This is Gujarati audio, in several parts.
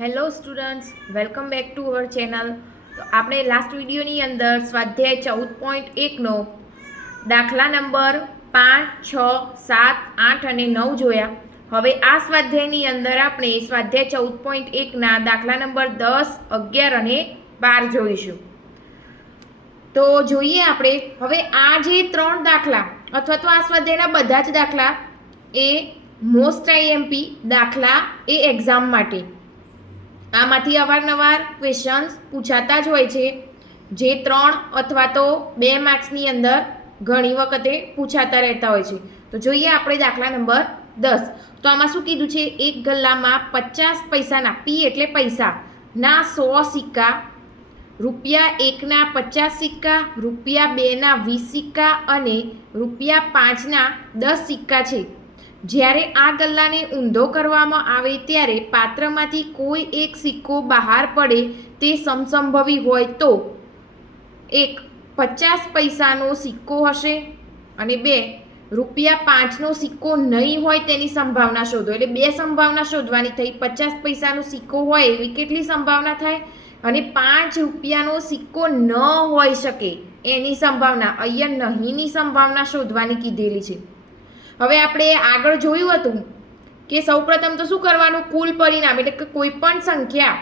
Hello students, welcome back to our channel. તો આપણે લાસ્ટ વિડીયોની અંદર સ્વાધ્યાય 14.1નો દાખલા નંબર 5, 6, 7, 8 અને 9 જોયા. હવે આ સ્વાધ્યાયની અંદર આપણે સ્વાધ્યાય 14.1ના દાખલા નંબર 10, 11 અને 12 જોઈશું. તો જોઈએ આપણે હવે આ જે 3 દાખલા અથવા તો આ સ્વાધ્યાયના બધા જ દાખલા એ મોસ્ટ આઈએમપી દાખલા એ એક્ઝામ માટે આમાંથી અવારનવાર ક્વેશ્ચન્સ પૂછાતા જ હોય છે, જે 3 અથવા તો 2 માર્ક્સની અંદર ઘણી વખતે પૂછાતા રહેતા હોય છે. તો જોઈએ આપણે દાખલા નંબર 10. તો આમાં શું કીધું છે? એક ગલ્લામાં 50 પૈસાના, પી એટલે પૈસા, ના 100 સિક્કા, રૂપિયા 1ના 50 સિક્કા, રૂપિયા 2ના 20 સિક્કા અને રૂપિયા 5ના 10 સિક્કા છે. જ્યારે આ ગલ્લાને ઊંધો કરવામાં આવે ત્યારે પાત્રમાંથી કોઈ એક સિક્કો બહાર પડે તે સમસંભવી હોય તો 1. 50 પૈસાનો સિક્કો હશે અને 2. રૂપિયા 5નો સિક્કો નહીં હોય તેની સંભાવના શોધો. એટલે 2 સંભાવના શોધવાની થઈ. 50 પૈસાનો સિક્કો હોય એવી કેટલી સંભાવના થાય અને 5 રૂપિયાનો સિક્કો ન હોઈ શકે એની સંભાવના. અહીંયા નહીંની સંભાવના શોધવાની કીધેલી છે. હવે આપણે આગળ જોયું હતું કે સૌપ્રથમ તો શું કરવાનું? કુલ પરિણામ એટલે કે કોઈ પણ સંખ્યા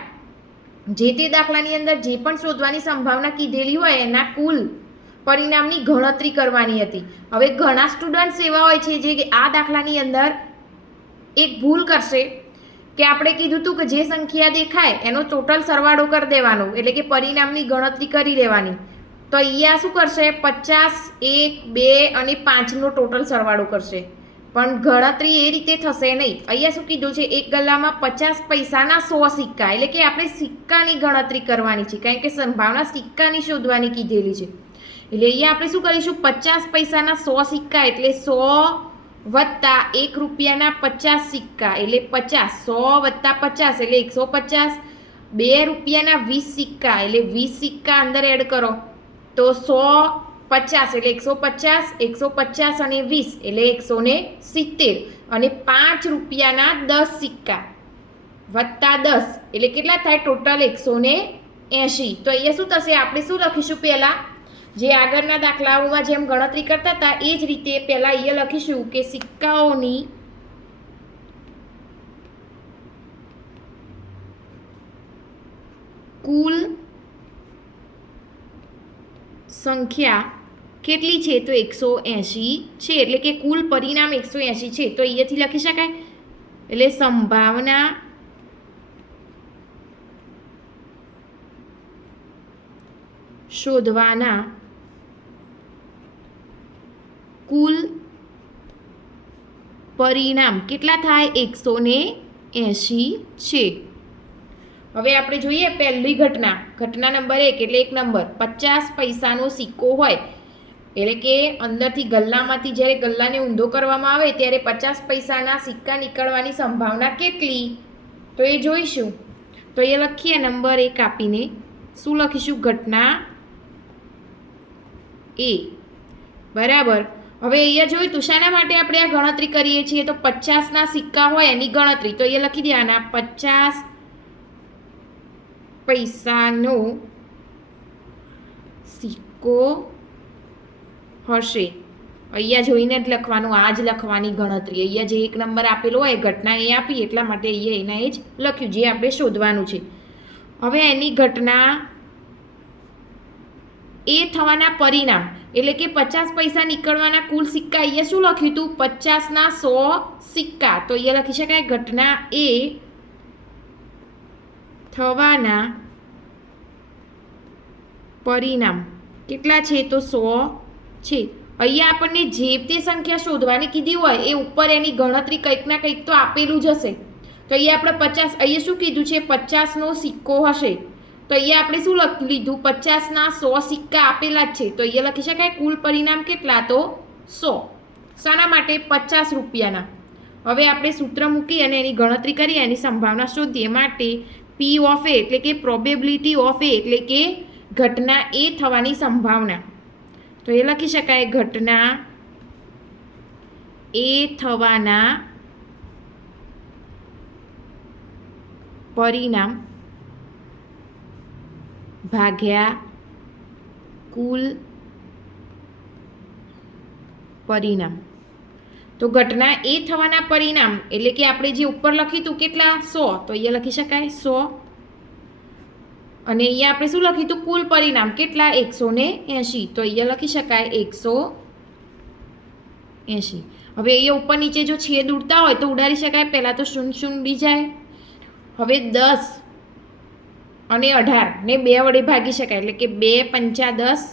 જે તે દાખલાની અંદર જે પણ શોધવાની સંભાવના કીધેલી હોય એના કુલ પરિણામની ગણતરી કરવાની હતી. હવે ઘણા સ્ટુડન્ટ્સ એવા હોય છે જે આ દાખલાની અંદર એક ભૂલ કરશે કે આપણે કીધું હતું કે જે સંખ્યા દેખાય એનો ટોટલ સરવાળો કરી દેવાનો, એટલે કે પરિણામની ગણતરી કરી લેવાની. તો અહીંયા શું કરશે? 50, 1, 2 અને 5નો ટોટલ સરવાળો કરશે, પણ ગણતરી એ રીતે થશે નહીં. અહીંયા શું કીધું છે? એક ગલ્લામાં 50 પૈસાના 100 સિક્કા, એટલે કે આપણે સિક્કાની ગણતરી કરવાની છે, કારણ કે સંભાવના સિક્કાની શોધવાની કીધેલી છે. એટલે અહીંયા આપણે શું કરીશું? 50 પૈસાના 100 સિક્કા એટલે 100 વત્તા 1 રૂપિયાના 50 સિક્કા એટલે 50, 100 વત્તા 50 એટલે 150, 2 રૂપિયાના 20 સિક્કા એટલે 20 સિક્કા અંદર એડ કરો તો 150 એટલે 150, 150 અને 20 એટલે 170 અને 5 રૂપિયાના 10 સિક્કા વત્તા 10 એટલે કેટલા થાય? ટોટલ 180. તો અહીંયા શું થશે? આપણે શું લખીશું? પહેલાં જે આગળના દાખલાઓમાં જેમ ગણતરી કરતા હતા એ જ રીતે પહેલાં અહીંયા લખીશું કે સિક્કાઓની કુલ સંખ્યા કેટલી છે? તો 180 છે, એટલે કે કુલ પરિણામ 180 છે. તો અહીંયાથી લખી શકાય. એટલે સંભાવના શોધવાના કુલ પરિણામ કેટલા થાય? 180 છે. હવે આપણે જોઈએ પહેલી ઘટના નંબર 1 એટલે 1 નંબર 50 પૈસાનો સિક્કો હોય, એટલે કે અંદરથી ગલ્લામાંથી જ્યારે ગલ્લાને ઊંધો કરવામાં આવે ત્યારે 50 પૈસાના સિક્કા નીકળવાની સંભાવના કેટલી? તો એ જોઈશું. તો એ લખીએ નંબર 1 આપીને. શું લખીશું? ઘટના એ બરાબર. હવે અહીંયા જોયું તું શાના માટે આપણે આ ગણતરી કરીએ છીએ? તો 50ના સિક્કા હોય એની ગણતરી. તો અહીંયા લખી દેવાના 50 પૈસાનો સિક્કો હશે. અહીંયા જોઈને જ લખવાનું, આ જ લખવાની ગણતરી. અહીંયા જે 1 નંબર આપેલો હોય ઘટના એ આપી એટલા માટે અહીંયા એના એ જ લખ્યું જે આપણે શોધવાનું છે. હવે એની ઘટના એ થવાના પરિણામ એટલે કે 50 પૈસા નીકળવાના કુલ સિક્કા. અહીંયા શું લખ્યું હતું? 50ના 100 સિક્કા. તો અહીંયા લખી શકાય ઘટના એ થવાના પરિણામ કેટલા છે? તો 100 છે. અહીંયા આપણને જે તે સંખ્યા શોધવાની કીધી હોય એ ઉપર એની ગણતરી કંઈક ના કંઈક તો આપેલું જ હશે. તો અહીંયા આપણે 50, અહીંયા શું કીધું છે? 50નો સિક્કો હશે. તો અહીંયા આપણે શું લખી લીધું? 50ના 100 સિક્કા આપેલા જ છે. તો અહીંયા લખી શકાય કુલ પરિણામ કેટલા? તો 100. શાના માટે? 50 રૂપિયાના. હવે આપણે સૂત્ર મૂકી અને એની ગણતરી કરી એની સંભાવના શોધીએ. માટે પી ઓફ એ એટલે કે પ્રોબેબિલિટી ઓફ એ એટલે કે ઘટના એ થવાની સંભાવના. તો એ લખી શકાય ઘટના એ થવાના પરિણામ ભાગ્યા કુલ પરિણામ. તો ઘટના એ થવાના પરિણામ એટલે કે આપણે જે ઉપર લખ્યું હતું કેટલા 100, તો અહીંયા લખી શકાય 100. અને અહીંયા આપણે શું લખ્યું હતું કુલ પરિણામ કેટલા 180, તો અહીંયા લખી શકાય 180. હવે અહીંયા ઉપર નીચે જો છેદ ઉડતા હોય તો ઉડાડી શકાય. પહેલાં તો 0 ઉડી જાય. હવે 10 અને 18 ને 2 વડે ભાગી શકાય એટલે કે 2 પંચા 10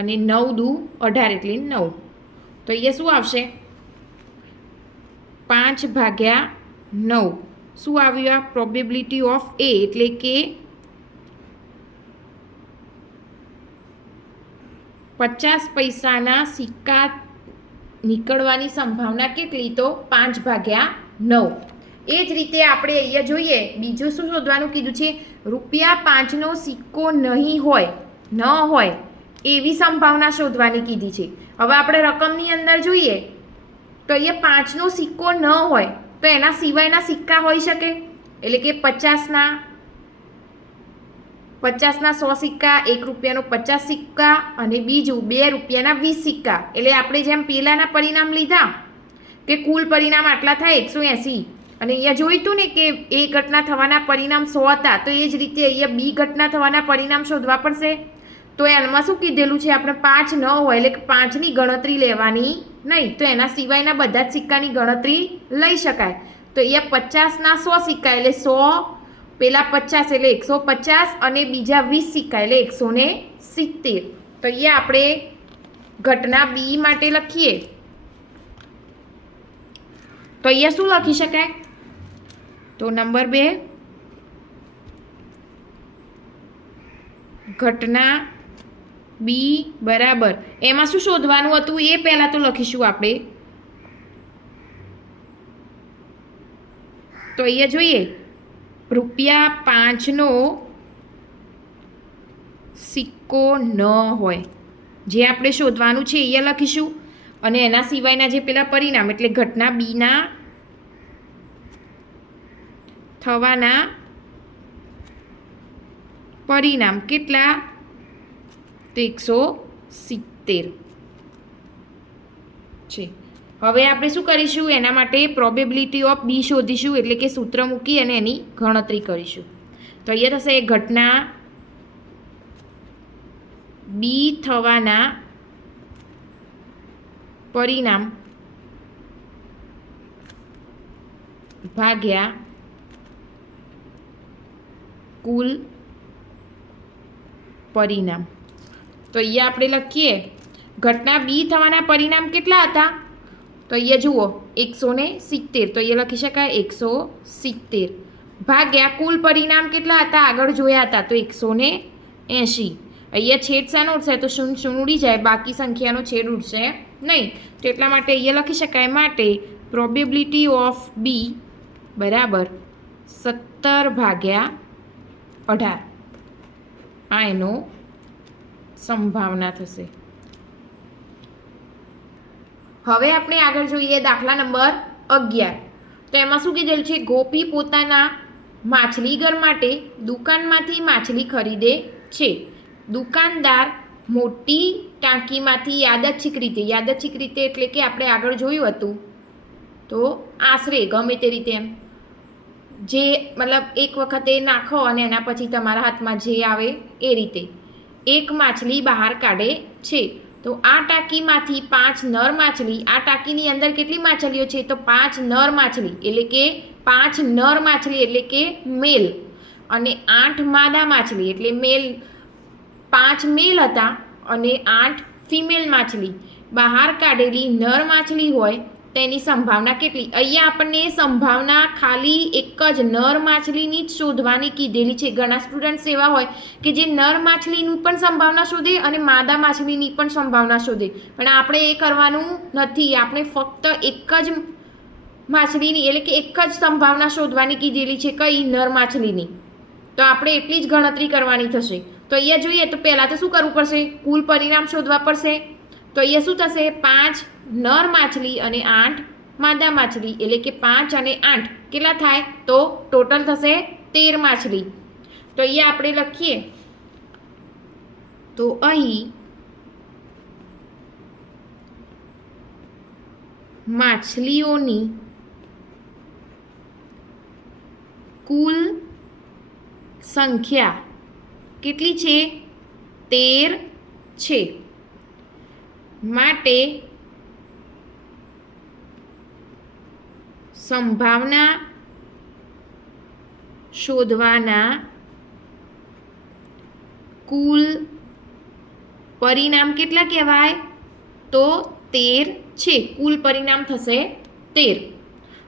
અને 9 દુ 18 એટલે 9. તો અહીંયા શું આવશે 5 ભાગ્યા 9. શું આવ્યું આ પ્રોબેબિલિટી ઓફ એ એટલે કે 50 પૈસાના સિક્કા નીકળવાની સંભાવના કેટલી? તો 5 ભાગ્યા 9. એ જ રીતે આપણે અહીંયા જોઈએ બીજું શું શોધવાનું કીધું છે? ₹5નો સિક્કો નહીં હોય ન હોય એવી સંભાવના શોધવાની કીધી છે. હવે આપણે રકમની અંદર જોઈએ તો અહીંયા 5નો સિક્કો ન હોય તો એના સિવાયના સિક્કા હોઈ શકે. એટલે કે 50ના 100 સિક્કા, ₹1નો 50 સિક્કા અને બીજું ₹2ના 20 સિક્કા. એટલે આપણે જેમ પહેલાંના પરિણામ લીધા કે કુલ પરિણામ આટલા થાય 180 અને અહીંયા જોઈતું ને કે એ ઘટના થવાના પરિણામ 100 હતા, તો એ જ રીતે અહીંયા બી ઘટના થવાના પરિણામ શોધવા પડશે. તો એમાં શું કીધેલું છે આપણે 5 ન હોય એટલે કે 5ની ગણતરી લેવાની નહીં, તો એના સિવાયના બધા જ સિક્કાની ગણતરી લઈ શકાય. તો અહીંયા 50ના 100 સિક્કા એટલે 100, પેલા 50 એટલે 150 અને બીજા 20 સિક્કા એટલે 170. તો અહીંયા આપણે ઘટના બી માટે લખીએ તો અહીંયા શું લખી શકાય? તો નંબર 2 ઘટના બી બરાબર એમાં શું શોધવાનું હતું એ પહેલાં તો લખીશું આપણે. તો અહીંયા જોઈએ ₹5નો સિક્કો ન હોય જે આપણે શોધવાનું છે અહીંયા લખીશું. અને એના સિવાયના જે પેલા પરિણામ એટલે ઘટના બીના થવાના પરિણામ કેટલા? તો 170 છે. હવે આપણે શું કરીશું? એના માટે પ્રોબેબિલિટી ઓફ બી શોધીશું એટલે કે સૂત્ર મૂકી અને એની ગણતરી કરીશું. તો અહીંયા થશે ઘટના બી થવાના પરિણામ ભાગ્યા કુલ પરિણામ. તો અહીંયા આપણે લખીએ ઘટના બી થવાના પરિણામ કેટલા હતા? તો અહીંયા જુઓ 170, તો અહીંયા લખી શકાય 170 ભાગ્યા કુલ પરિણામ કેટલા હતા આગળ જોયા હતા તો 180. અહીંયા છેદ શાનો ઉડશે? તો 0 ઉડી જાય, બાકી સંખ્યાનો છેદ ઉડશે નહીં. તો એટલા માટે અહીંયા લખી શકાય માટે પ્રોબેબિલિટી ઓફ બી બરાબર 17 ભાગ્યા 18. આ એનો સંભાવના થશે. હવે આપણે આગળ જોઈએ દાખલા નંબર 11. તો એમાં શું કીધેલું છે? ગોપી પોતાના માછલીઘર માટે દુકાનમાંથી માછલી ખરીદે છે. દુકાનદાર મોટી ટાંકીમાંથી યાદચ્છિક રીતે એટલે કે આપણે આગળ જોયું હતું તો આશરે ગમે તે રીતે એમ જે મતલબ એક વખતે નાખો અને એના પછી તમારા હાથમાં જે આવે એ રીતે એક માછલી બહાર કાઢે છે. તો આ ટાંકીમાંથી 5 નર માછલી, આ ટાંકીની અંદર કેટલી માછલીઓ છે? તો 5 નર માછલી એટલે કે 5 નર માછલી એટલે કે મેલ અને 8 માદા માછલી એટલે મેલ. 5 મેલ હતા અને 8 ફિમેલ માછલી. બહાર કાઢેલી નર માછલી હોય તેની સંભાવના કેટલી? અહીંયા આપણને સંભાવના ખાલી એક જ નર માછલીની જ શોધવાની કીધેલી છે. ઘણા સ્ટુડન્ટ્સ એવા હોય કે જે નર માછલીની પણ સંભાવના શોધે અને માદા માછલીની પણ સંભાવના શોધે, પણ આપણે એ કરવાનું નથી. આપણે ફક્ત એક જ માછલીની એટલે કે એક જ સંભાવના શોધવાની કીધેલી છે. કઈ? નર માછલીની. તો આપણે એટલી જ ગણતરી કરવાની થશે. તો અહીંયા જોઈએ તો પહેલાં તો શું કરવું પડશે? કુલ પરિણામ શોધવા પડશે. તો અહીંયા શું થશે? 5 નર માછલી અને 8 માદા માછલી, એટલે કે 5 અને 8 કેટલા થાય? તો ટોટલ થશે 13 માછલી. તો અહીંયા આપણે લખીએ તો અહીં માછલીઓની કુલ સંખ્યા કેટલી છે? 13 છે. માટે સંભાવના શોધવાના કુલ પરિણામ કેટલા કહેવાય? તો 13 છે. કુલ પરિણામ થશે 13.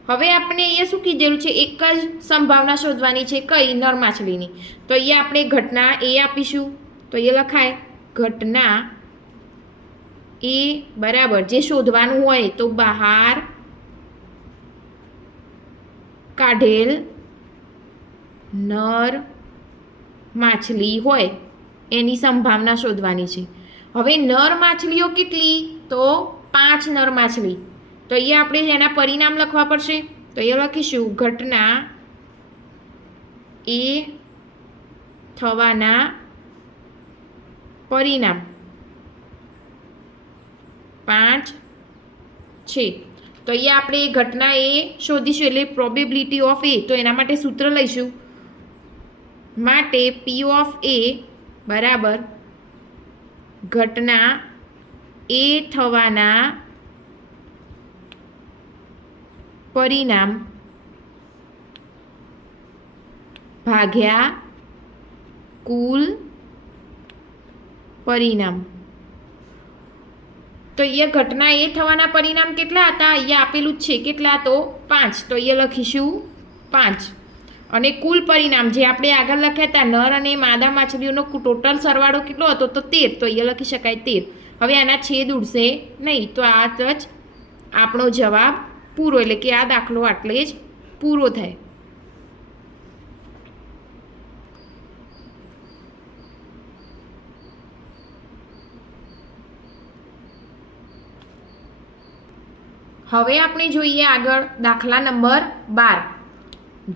હવે આપણે અહીંયા શું કીધેલું છે? એક જ સંભાવના શોધવાની છે. કઈ? નર માછલીની. તો અહીંયા આપણે ઘટના એ આપીશું. તો અહીંયા લખાય ઘટના એ બરાબર જે શોધવાનું હોય તો બહાર કાઢેલ નર માછલી હોય એની સંભાવના શોધવાની છે. હવે નર માછલીઓ કેટલી? તો 5 નર માછલી. તો અહીંયા આપણે એના પરિણામ લખવા પડશે. તો અહીંયા લખીશું ઘટના એ થવાના પરિણામ 5 છે. તો અહીંયા આપણે ઘટના એ શોધીશું એટલે પ્રોબેબિલિટી ઓફ એ. તો એના માટે સૂત્ર લઈશું. માટે પી ઓફ એ બરાબર ઘટના એ થવાના પરિણામ ભાગ્યા કુલ પરિણામ. તો અહીંયા ઘટના એ થવાના પરિણામ કેટલા હતા? અહીંયા આપેલું જ છે. કેટલા? તો 5. તો અહીંયા લખીશું 5. અને કુલ પરિણામ જે આપણે આગળ લખ્યા હતા નર અને માદા માછલીઓનો ટોટલ સરવાળો કેટલો હતો? તો 13. તો અહીંયા લખી શકાય 13. હવે આના છેદ ઉડશે નહીં. તો આ જ આપણો જવાબ પૂરો, એટલે કે આ દાખલો આટલે જ પૂરો થાય. હવે આપણે જોઈએ આગળ દાખલા નંબર 12,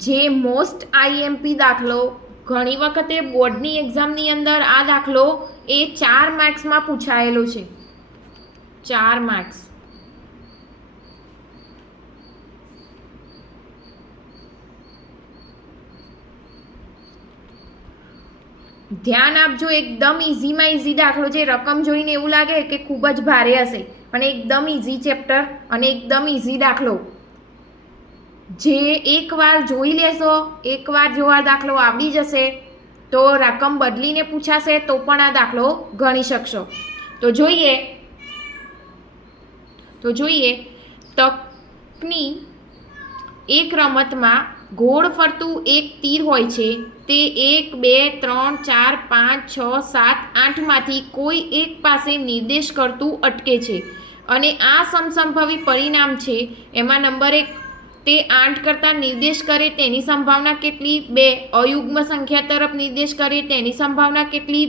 જે મોસ્ટ આઈએમપી દાખલો. ઘણી વખતે બોર્ડની એક્ઝામની અંદર આ દાખલો એ 4 માર્ક્સમાં પૂછાયેલો છે. 4 માર્ક્સ. ધ્યાન આપજો, એકદમ ઇઝીમાં ઇઝી દાખલો છે. રકમ જોઈને એવું લાગે કે ખૂબ જ ભારે હશે, પણ એકદમ ઇઝી ચેપ્ટર અને એકદમ ઇઝી દાખલો. જે એકવાર જોઈ લેશો, એકવાર જો આ દાખલો આવડી જશે તો રકમ બદલીને પૂછાશે તો પણ આ દાખલો ગણી શકશો. તો જોઈએ તકની એક રમતમાં ગોળ ફરતું એક તીર હોય છે. તે 1, 2, 3, 4, 5, 6, 7, 8માંથી કોઈ એક પાસે નિર્દેશ કરતું અટકે છે અને આ સમસંભવી પરિણામ છે. એમાં નંબર 1 તે 8 કરતાં નિર્દેશ કરે તેની સંભાવના કેટલી? 2. અયુગ્મ સંખ્યા તરફ નિર્દેશ કરે તેની સંભાવના કેટલી?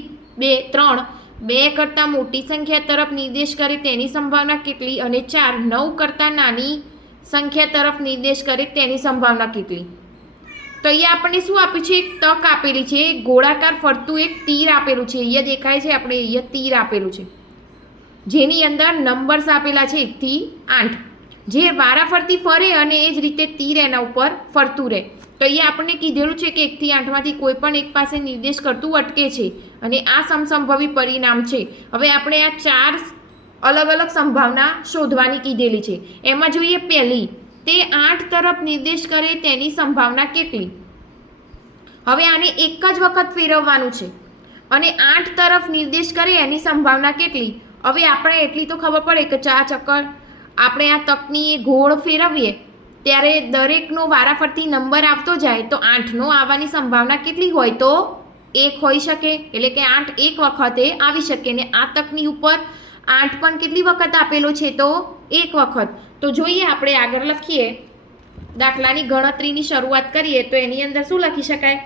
3. 2 કરતાં મોટી સંખ્યા તરફ નિર્દેશ કરે તેની સંભાવના કેટલી? અને 4. 9 કરતાં નાની સંખ્યા તરફ નિર્દેશ કરે તેની સંભાવના કેટલી? તો અહીંયા આપણને શું આપ્યું છે? એક તક આપેલી છે. ગોળાકાર ફરતું એક તીર આપેલું છે. અહીંયા દેખાય છે, આપણે અહીંયા તીર આપેલું છે જેની અંદર નંબર્સ આપેલા છે 1 થી 8, જે વારાફરતી ફરે અને એ જ રીતે તીર એના ઉપર ફરતું રહે. તો અહીંયા આપણને કીધેલું છે કે 1 થી 8માંથી કોઈ પણ એક પાસે નિર્દેશ કરતું અટકે છે અને આ સમસંભવી પરિણામ છે. હવે આપણે આ 4 અલગ અલગ સંભાવના શોધવાની કીધેલી છે. એમાં જોઈએ પહેલી, તે 8 તરફ નિર્દેશ કરે તેની સંભાવના કેટલી? હવે આને એક જ વખત ફેરવવાનું છે અને 8 તરફ નિર્દેશ કરે એની સંભાવના કેટલી? હવે આપણે એટલી તો ખબર પડે કે 4 ચક્કર આપણે આ તકની ગોળ ફેરવીએ ત્યારે દરેકનો વારાફરતી નંબર આવતો જાય તો 8નો આવવાની સંભાવના કેટલી હોય? તો 1 હોઈ શકે, એટલે કે 8 એક વખતે આવી શકે. ને આ તકની ઉપર 8 પણ કેટલી વખત આપેલો છે? તો 1 વખત. તો જોઈએ આપણે આગળ લખીએ, દાખલાની ગણતરીની શરૂઆત કરીએ તો એની અંદર શું લખી શકાય?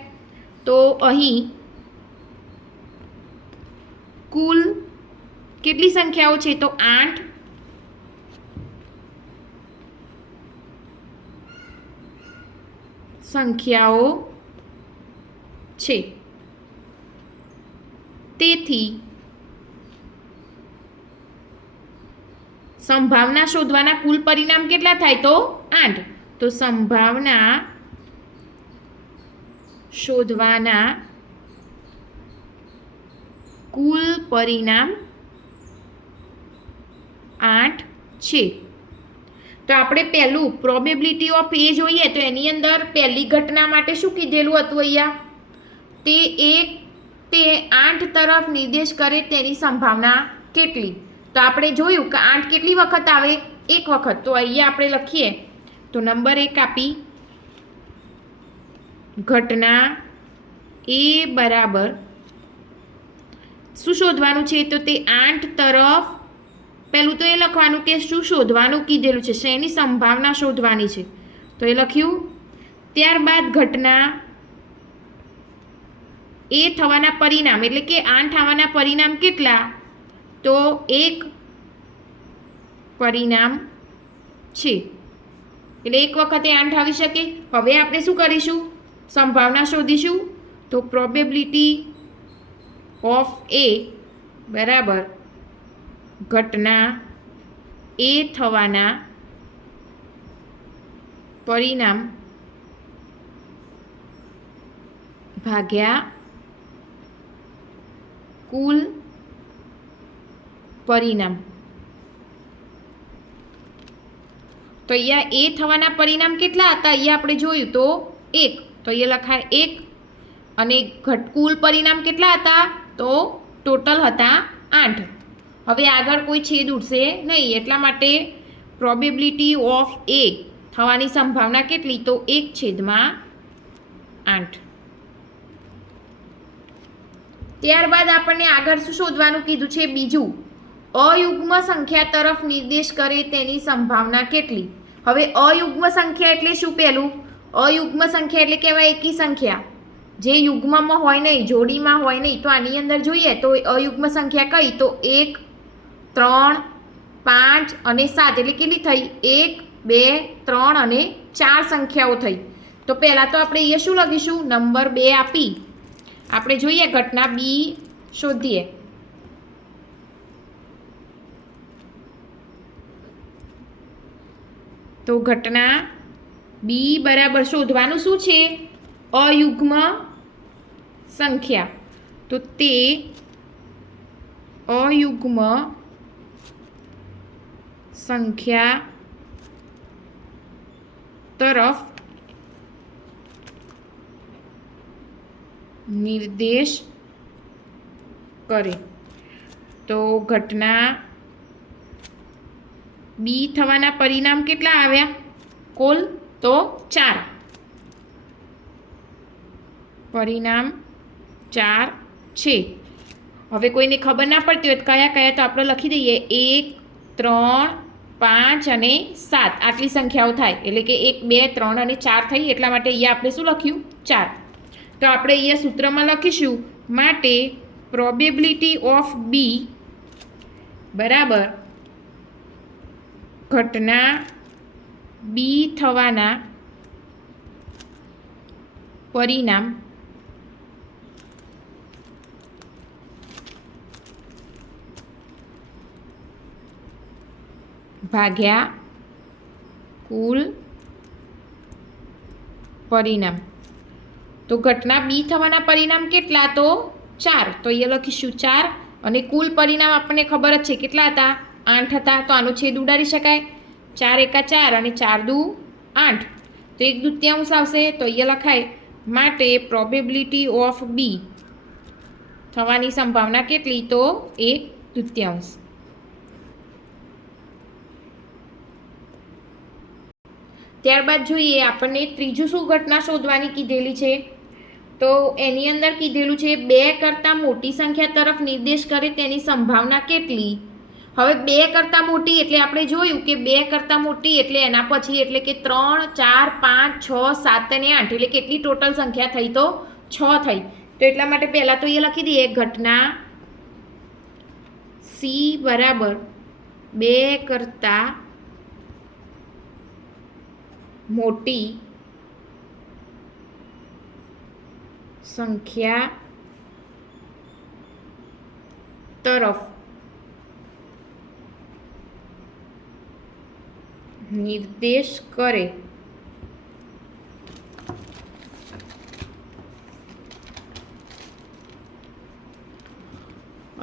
તો અહીં કુલ કેટલી સંખ્યાઓ છે? તો 8 સંખ્યાઓ છે. તેથી સંભાવના શોધવાના કુલ પરિણામ કેટલા થાય? તો 8. તો સંભાવના શોધવાના કુલ પરિણામ 8 છે. તો આપણે પહેલું પ્રોબેબિલિટી ઓફ એ જોઈએ તો એની અંદર પહેલી ઘટના માટે શું કીધેલું હતું? અહીંયા તે 8 તરફ નિર્દેશ કરે તેની સંભાવના કેટલી? તો આપણે જોયું કે 8 કેટલી વખત આવે? એક વખત. તો અહીંયા આપણે લખીએ તો નંબર 1 આપી ઘટના એ બરાબર શું શોધવાનું છે? તો તે 8 તરફ પહેલું તો એ લખવાનું કે શું શોધવાનું કીધેલું છે, શેની સંભાવના શોધવાની છે, તો એ લખ્યું. ત્યારબાદ ઘટના એ થવાના પરિણામ એટલે કે 8 આવવાના પરિણામ કેટલા? તો 1 પરિણામ છે એટલે એક વખતે 8 આવી શકે. હવે આપણે શું કરીશું? સંભાવના શોધીશું. તો પ્રોબેબિલિટી ઓફ એ બરાબર ઘટના એ થવાના પરિણામ ભાગ્યા કુલ પરિણામ. તો અહીંયા એ થવાના પરિણામ કેટલા હતા? અહીંયા આપણે જોયું તો 1. તો અહીંયા લખાય 1 અને કુલ પરિણામ કેટલા હતા? તો ટોટલ હતા 8. હવે આગળ કોઈ છેદ ઉડશે નહીં એટલા માટે પ્રોબેબિલિટી ઓફ એ થવાની સંભાવના કેટલી? તો 1/8. ત્યારબાદ આપણને આગળ શું શોધવાનું કીધું છે? બીજું અયુગ્મ સંખ્યા તરફ નિર્દેશ કરે તેની સંભાવના કેટલી? હવે અયુગ્મ સંખ્યા એટલે શું? પહેલું અયુગ્મ સંખ્યા એટલે કહેવાય એકી સંખ્યા જે યુગ્મમાં હોય નહીં, જોડીમાં હોય નહીં. તો આની અંદર જોઈએ તો અયુગ્મ સંખ્યા કઈ? તો 1, 3, 5 અને 7 એટલે કેટલી થઈ? 1, 2, 3 અને 4 સંખ્યાઓ થઈ. તો પહેલાં તો આપણે અહીંયા શું લખીશું? નંબર 2 આપી આપણે જોઈએ ઘટના બી શોધીએ. તો ઘટના બી બરાબર શોધવાનું શું છે? અયુગ્મ સંખ્યા. તો તે અયુગ્મ સંખ્યા તરફ નિર્દેશ કરે. તો ઘટના બી થવાના પરિણામ કેટલા આવ્યા? કુલ તો 4. પરિણામ 4 છે. હવે કોઈને ખબર ના પડતી હોય કયા કયા તો આપણે લખી દઈએ 1, 3, 5 અને 7 આટલી સંખ્યાઓ થાય એટલે કે 1, 2, 3 અને 4 થઈ એટલા માટે અહીંયા આપણે શું લખ્યું? 4. તો આપણે અહીંયા સૂત્રમાં લખીશું માટે પ્રોબેબિલિટી ઓફ બી બરાબર ઘટના બી થવાના પરિણામ ભાગ્યા કુલ પરિણામ. તો ઘટના બી થવાના પરિણામ કેટલા? તો 4. તો અહીંયા લખીશું 4 અને કુલ પરિણામ આપણને ખબર જ છે કેટલા હતા? 8 હતા. તો આનો છેદ ઉડાડી શકાય. 4 × 4 અને 4 × 8 તો 1/2 આવશે. તો અહીંયા લખાય માટે પ્રોબેબિલિટી ઓફ બી થવાની સંભાવના કેટલી? તો 1/2. ત્યારબાદ જોઈએ આપણને ત્રીજું શું ઘટના શોધવાની કીધેલી છે? તો એની અંદર કીધેલું છે 2 કરતાં મોટી સંખ્યા તરફ નિર્દેશ કરે તેની સંભાવના કેટલી? હવે 2 કરતાં મોટી એટલે આપણે જોયું કે 2 કરતાં મોટી એટલે એના પછી એટલે કે 3, 4, 5, 6, 7 અને 8 એટલે કેટલી ટોટલ સંખ્યા થઈ? તો 6 થઈ. તો એટલા માટે પહેલાં તો એ લખી દઈએ ઘટના સી બરાબર 2 કરતાં મોટી સંખ્યા તરફ નિર્દેશ કરે.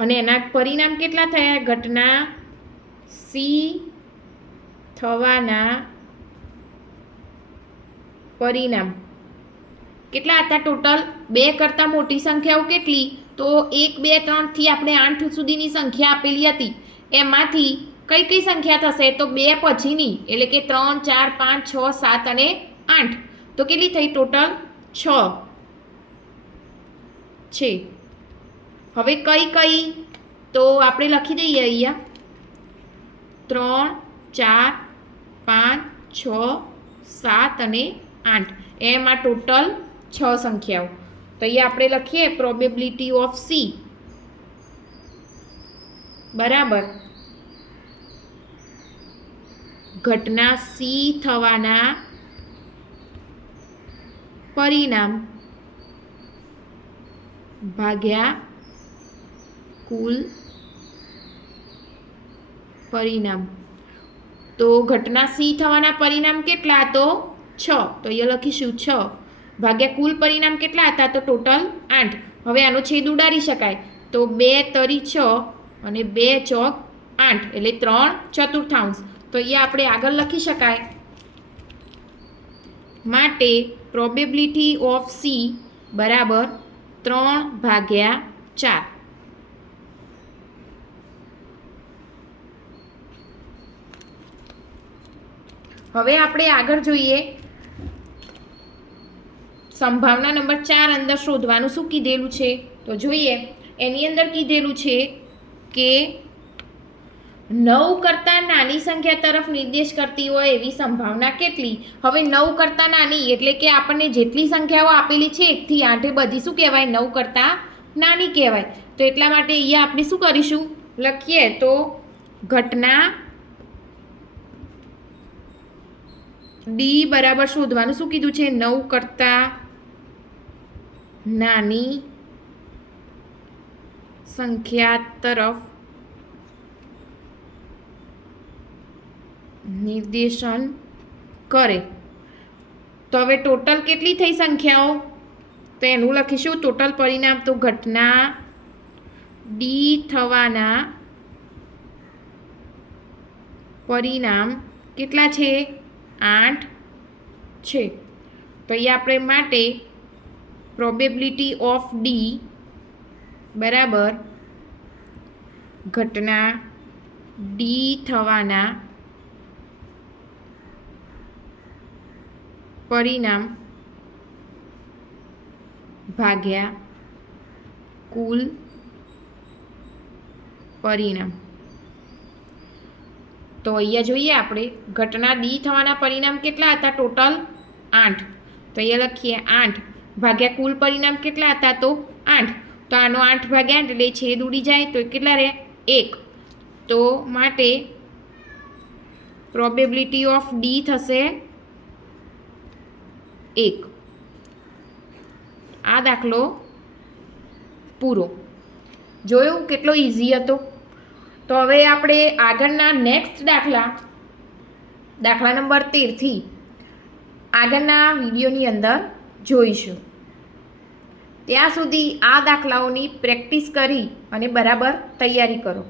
અને એના પરિણામ કેટલા થયા? ઘટના સી થવાના પરિણામ કેટલા હતા ટોટલ? 2 કરતાં મોટી સંખ્યાઓ કેટલી? તો 1, 2, 3 થી આપણે 8 સુધીની સંખ્યા આપેલી હતી. એમાંથી કઈ કઈ સંખ્યા થશે? તો 2 પછીની, એટલે કે 3, 4, 5, 6, 7 અને 8. તો કેટલી થઈ ટોટલ? 6 છે. હવે કઈ કઈ? તો આપણે લખી દઈએ અહીંયા 3, 4, 5, 6, 7 અને 8. એમાં ટોટલ 6 સંખ્યાઓ. તો અહીંયા આપણે લખીએ પ્રોબેબિલિટી ઓફ સી બરાબર ઘટના સી થવાના પરિણામ ભાગ્યા કુલ પરિણામ. તો ઘટના સી થવાના પરિણામ કેટલા? તો 6. તો અહીંયા લખીશું 6 ભાગ્યા કુલ પરિણામ કેટલા હતા? તો ટોટલ 8. હવે આનો છેદ ઉડાડી શકાય. તો 2 તરી 6 અને 2 ચોક 8 એટલે 3/4. તો અહીંયા આપણે આગળ લખી શકાય. માટે પ્રોબેબિલિટી ઓફ સી બરાબર 3/4. હવે આપણે આગળ જોઈએ. સંભાવના નંબર 4 અંદર શોધવાનું શું કીધેલું છે? તો જોઈએ. એની અંદર કીધેલું છે કે 9 કરતાં નાની સંખ્યા તરફ નિર્દેશ કરતી હોય એવી સંભાવના કેટલી? હવે 9 કરતાં નાની એટલે કે આપણને જેટલી સંખ્યાઓ આપેલી છે 1 થી 8 એ બધી શું કહેવાય? 9 કરતાં નાની કહેવાય. તો એટલા માટે અહીંયા આપણે શું કરીશું? લખીએ તો ઘટના ડી બરાબર શોધવાનું શું કીધું છે? 9 કરતાં નાની સંખ્યા તરફ નિર્દેશન કરે. તો હવે ટોટલ કેટલી થઈ સંખ્યાઓ? તો એનું લખીશું ટોટલ પરિણામ. તો ઘટના ડી થવાના પરિણામ કેટલા છે? 8 છે. તો અહીંયા આપણે માટે પ્રોબેબિલિટી ઓફ ડી બરાબર ઘટના ડી થવાના પરિણામ ભાગ્યા કુલ પરિણામ. તો અહીંયા જોઈએ આપણે ઘટના ડી થવાના પરિણામ કેટલા હતા? ટોટલ 8. તો અહીંયા લખીએ 8 ભાગ્યા કુલ પરિણામ કેટલા હતા? તો 8. તો આનો 8 ભાગ્યા 8 એટલે છેદ ઉડી જાય. તો કેટલા રહે? 1. તો માટે પ્રોબેબિલિટી ઓફ ડી થશે 1. આ દાખલો પૂરો. જોયું કેટલો ઇઝી હતો? તો હવે આપણે આગળના નેક્સ્ટ દાખલા નંબર 13 થી આગળના વિડીયોની અંદર જોઈશું. ત્યાં સુધી આ દાખલાઓની પ્રેક્ટિસ કરી અને બરાબર તૈયારી કરો.